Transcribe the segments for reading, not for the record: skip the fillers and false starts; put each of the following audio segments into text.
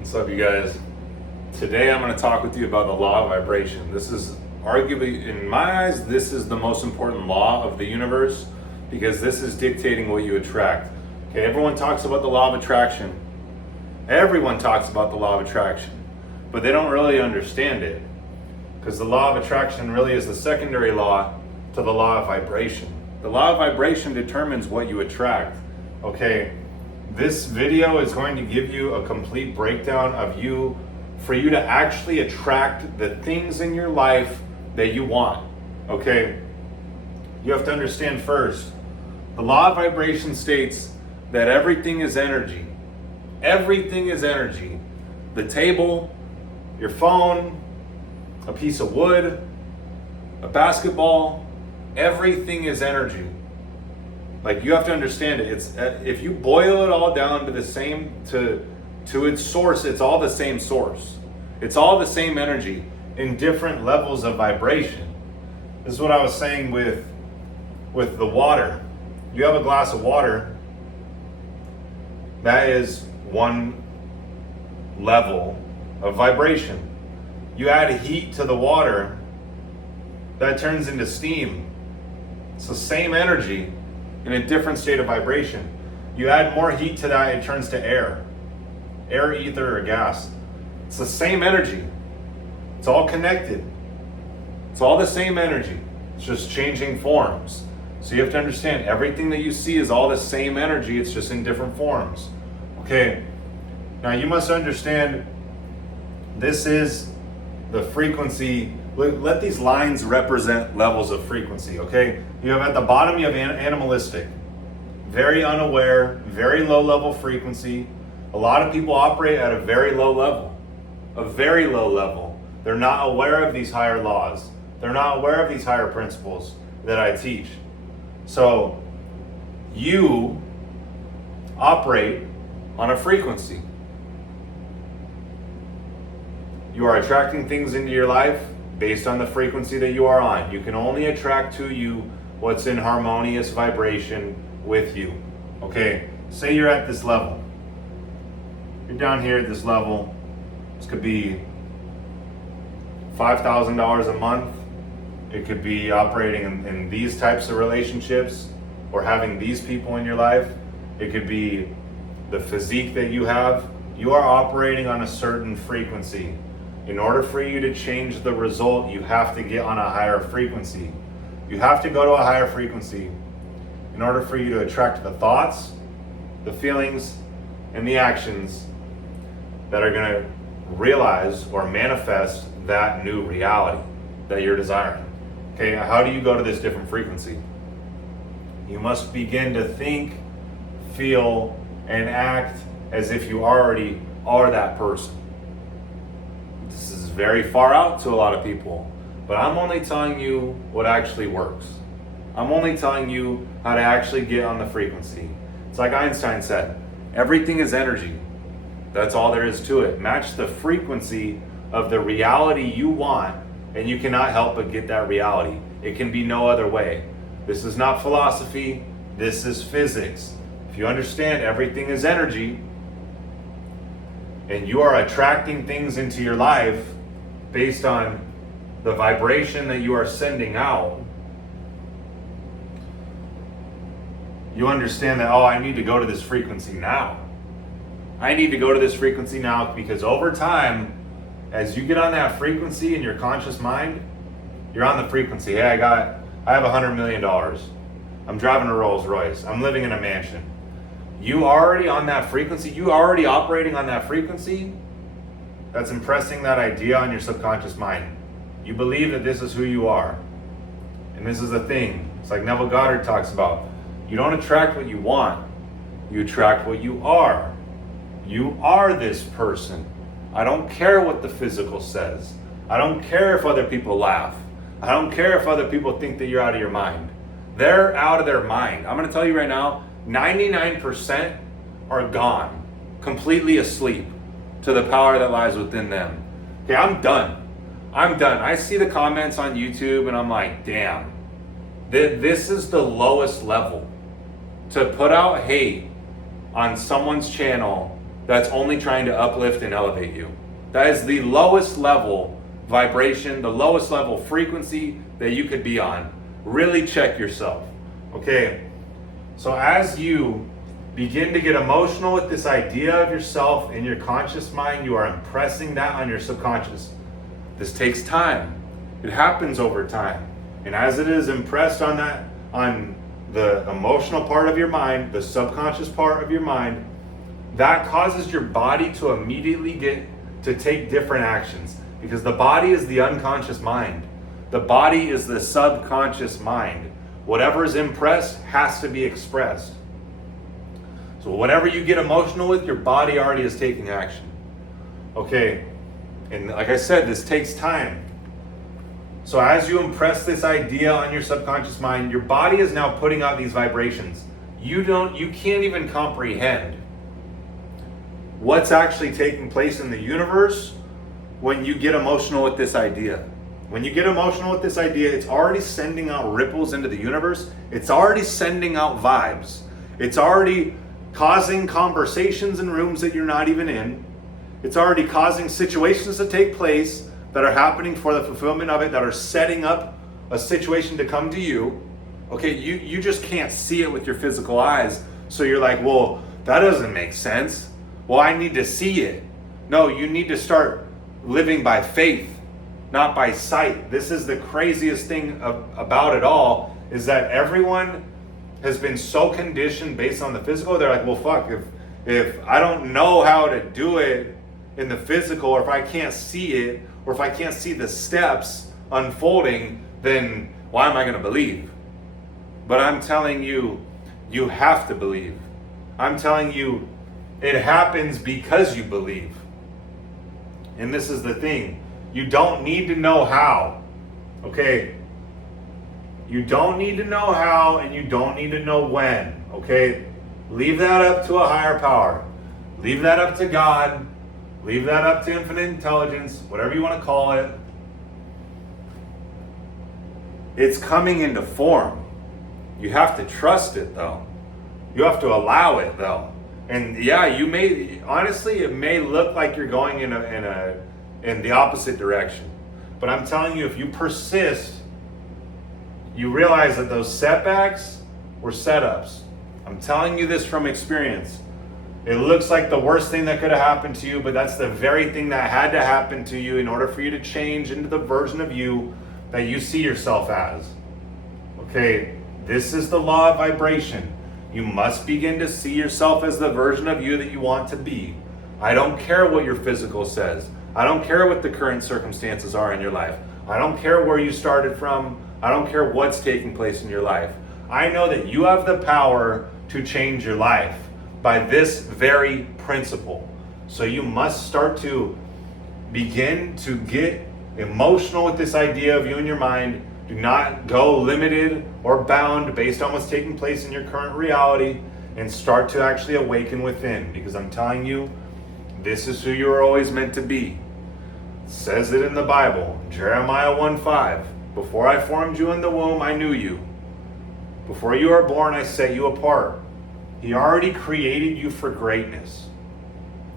What's up, you guys? Today I'm going to talk with you about the law of vibration. This is arguably, in my eyes, this is the most important law of the universe because this is dictating what you attract. Okay, everyone talks about the law of attraction. Everyone talks about the law of attraction, but they don't really understand it because the law of attraction really is the secondary law to the law of vibration. The law of vibration determines what you attract. Okay, this video is going to give you a complete breakdown of for you to actually attract the things in your life that you want. Okay, you have to understand first, the law of vibration states that everything is energy. Everything is energy. The table, your phone, a piece of wood, a basketball, everything is energy. Like, you have to understand it. It's if you boil it all down to the same to its source, it's all the same source. It's all the same energy in different levels of vibration. This is what I was saying with the water. You have a glass of water. That is one level of vibration. You add heat to the water, that turns into steam. It's the same energy in a different state of vibration. You add more heat to that, it turns to air, ether, or gas. It's the same energy. It's all connected. It's all the same energy. It's just changing forms. So you have to understand, everything that you see is all the same energy, it's just in different forms. Okay, now you must understand, this is the frequency. Let these lines represent levels of frequency, okay? You have at the bottom, you have animalistic, very unaware, very low level frequency. A lot of people operate at a very low level, They're not aware of these higher laws. They're not aware of these higher principles that I teach. So you operate on a frequency. You are attracting things into your life based on the frequency that you are on. You can only attract to you what's in harmonious vibration with you. Okay, say you're at this level. You're down here at this level. This could be $5,000 a month. It could be operating in these types of relationships or having these people in your life. It could be the physique that you have. You are operating on a certain frequency. In order for you to change the result, you have to get on a higher frequency. You have to go to a higher frequency in order for you to attract the thoughts, the feelings, and the actions that are going to realize or manifest that new reality that you're desiring. Okay, how do you go to this different frequency? You must begin to think, feel, and act as if you already are that person. This is very far out to a lot of people, but I'm only telling you what actually works. I'm only telling you how to actually get on the frequency. It's like Einstein said, everything is energy. That's all there is to it. Match the frequency of the reality you want, and you cannot help but get that reality. It can be no other way. This is not philosophy, this is physics. If you understand everything is energy, and you are attracting things into your life based on the vibration that you are sending out, you understand that, I need to go to this frequency now. I need to go to this frequency now, because over time, as you get on that frequency in your conscious mind, you're on the frequency. Hey, I have $100 million. I'm driving a Rolls Royce. I'm living in a mansion. You already on that frequency, you already operating on that frequency, that's impressing that idea on your subconscious mind. You believe that this is who you are. And this is the thing. It's like Neville Goddard talks about. You don't attract what you want. You attract what you are. You are this person. I don't care what the physical says. I don't care if other people laugh. I don't care if other people think that you're out of your mind. They're out of their mind. I'm going to tell you right now, 99% are gone, completely asleep to the power that lies within them. Okay, I'm done. I see the comments on YouTube and I'm like, damn, this is the lowest level. To put out hate on someone's channel that's only trying to uplift and elevate you. That is the lowest level vibration, the lowest level frequency that you could be on. Really check yourself. Okay, so as you begin to get emotional with this idea of yourself in your conscious mind, you are impressing that on your subconscious. This takes time. It happens over time. And as it is impressed on the emotional part of your mind, the subconscious part of your mind, that causes your body to immediately get to take different actions, because the body is the unconscious mind. The body is the subconscious mind. Whatever is impressed has to be expressed. So whatever you get emotional with, your body already is taking action. Okay, and like I said, this takes time. So as you impress this idea on your subconscious mind, your body is now putting out these vibrations. You can't even comprehend what's actually taking place in the universe when you get emotional with this idea. When you get emotional with this idea, it's already sending out ripples into the universe. It's already sending out vibes. It's already causing conversations in rooms that you're not even in. It's already causing situations to take place that are happening for the fulfillment of it, that are setting up a situation to come to you. Okay, you just can't see it with your physical eyes. So you're like, well, that doesn't make sense. Well, I need to see it. No, you need to start living by faith, not by sight. This is the craziest thing about it all, is that everyone has been so conditioned based on the physical. They're like, well, fuck, if I don't know how to do it in the physical, or if I can't see it, or if I can't see the steps unfolding, then why am I going to believe? But I'm telling you, you have to believe. I'm telling you, it happens because you believe. And this is the thing. You don't need to know how. Okay? You don't need to know how, and you don't need to know when. Okay? Leave that up to a higher power. Leave that up to God. Leave that up to infinite intelligence, whatever you want to call it. It's coming into form. You have to trust it, though. You have to allow it, though. And yeah, you may, honestly, it may look like you're going in the opposite direction. But I'm telling you, if you persist, you realize that those setbacks were setups. I'm telling you this from experience. It looks like the worst thing that could have happened to you, but that's the very thing that had to happen to you in order for you to change into the version of you that you see yourself as. Okay, this is the law of vibration. You must begin to see yourself as the version of you that you want to be. I don't care what your physical says. I don't care what the current circumstances are in your life. I don't care where you started from. I don't care what's taking place in your life. I know that you have the power to change your life by this very principle. So you must start to begin to get emotional with this idea of you in your mind. Do not go limited or bound based on what's taking place in your current reality, and start to actually awaken within, because I'm telling you, this is who you are always meant to be. It says it in the Bible, Jeremiah 1:5. Before I formed you in the womb, I knew you. Before you were born, I set you apart. He already created you for greatness.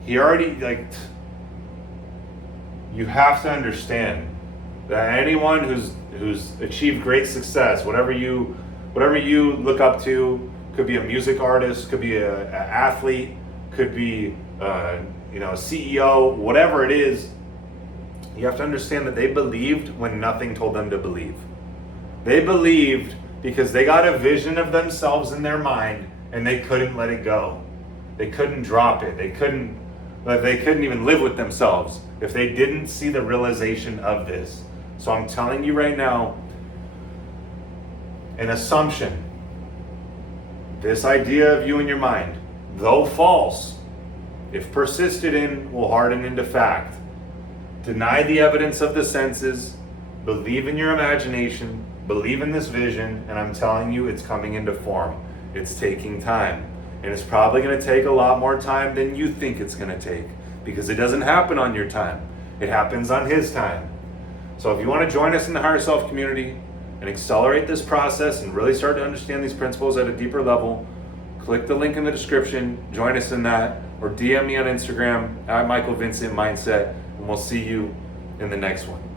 He already, you have to understand that anyone who's achieved great success, whatever you look up to, could be a music artist, could be an athlete, could be a CEO, whatever it is, you have to understand that they believed when nothing told them to believe. They believed because they got a vision of themselves in their mind, and they couldn't let it go. They couldn't drop it. They couldn't even live with themselves if they didn't see the realization of this. So I'm telling you right now, an assumption, this idea of you in your mind, though false, if persisted in, will harden into fact. Deny the evidence of the senses, believe in your imagination, believe in this vision, and I'm telling you, it's coming into form. It's taking time. And it's probably going to take a lot more time than you think it's going to take, because it doesn't happen on your time. It happens on His time. So if you want to join us in the Higher Self community and accelerate this process and really start to understand these principles at a deeper level, click the link in the description, join us in that. or DM me on Instagram at Michael Vincent Mindset, and we'll see you in the next one.